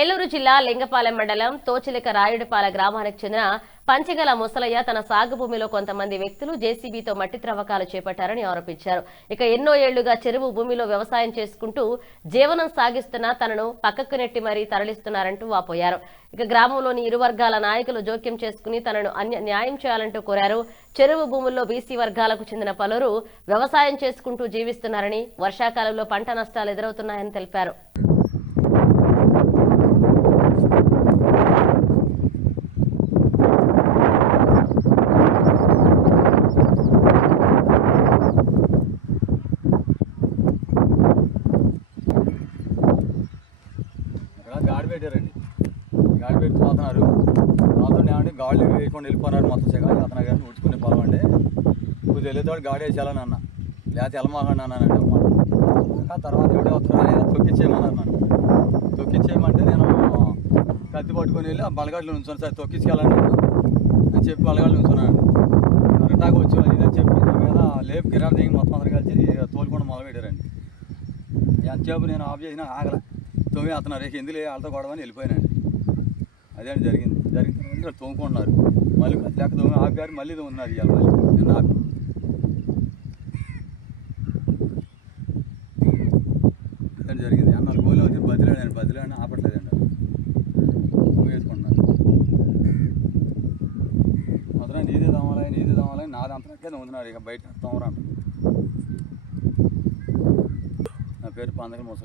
ఏలూరు జిల్లా లింగపాలెం మండలం తోచిలిక రాయుడుపాల గ్రామానికి చెందిన పంచగల ముసలయ్య తన సాగు భూమిలో కొంతమంది వ్యక్తులు జేసీబీతో మట్టి త్రవ్వకాలు చేపట్టారని ఆరోపించారు. ఇక ఎన్నో ఏళ్లుగా చెరువు భూమిలో వ్యవసాయం చేసుకుంటూ జీవనం సాగిస్తున్న తనను పక్కకు నెట్టి మరీ తరలిస్తున్నారంటూ వాపోయారు. ఇక గ్రామంలోని ఇరు వర్గాల నాయకులు జోక్యం చేసుకుని తనను న్యాయం చేయాలంటూ కోరారు. చెరువు భూముల్లో బీసీ వర్గాలకు చెందిన పలువురు వ్యవసాయం చేసుకుంటూ జీవిస్తున్నారని, వర్షాకాలంలో పంట నష్టాలు ఎదురవుతున్నాయని తెలిపారు. గాడి పెట్టారండి, గాడి పెట్టి పోతున్నారు. నాతో ఏమంటే గాళ్ళు వేయకుండా వెళ్ళిపోయినారు. మొత్తం సెకండ్ అతను కానీ ఉడుచుకునే పొలం అండి. కొద్దిగా వెళ్ళేవాడు గాడి వేసేయాలని అన్న, లేకపోతే వెళ్ళమాకండి అన్నానండి అన్నమాట. తర్వాత ఎవడే వస్తున్నారని తొక్కిచ్చేయమన్నారు నన్ను. తొక్కిచ్చేయమంటే నేను కత్తి పట్టుకొని వెళ్ళి ఆ బలగాడులో ఉంచున్నాను. సార్ తొక్కించుకెళ్ళండి అని చెప్పి బలగాడులో ఉంచున్నానండి. అరటాకు వచ్చి ఇదని చెప్పి నా మీద లేపు కిరాలు దిగి మొత్తం అందరు కలిసి తోలుకుండా మొదలుపెట్టారండి. ఎంతసేపు నేను ఆఫ్ చేసినా ఆగల తోమి అతను రేపు ఎందుకు వాళ్ళతో గొడవని వెళ్ళిపోయినండి. అదే జరిగింది. జరిగిన తర్వాత తోముకుంటున్నారు. మళ్ళీ లేక తోమి ఆపారు, మళ్ళీ తోముతున్నారు. ఇవాళ మళ్ళీ నేను ఆపి అదే జరిగింది. అన్నాళ్ళు గోలు వచ్చి బదిలాడని ఆపట్లేదండి. వేసుకుంటున్నారు. మాత్రం నీదే తోమాలని నాది అంతకే తోముతున్నారు. ఇక బయట తోమరా. నా పేరు పందగల ముసలి.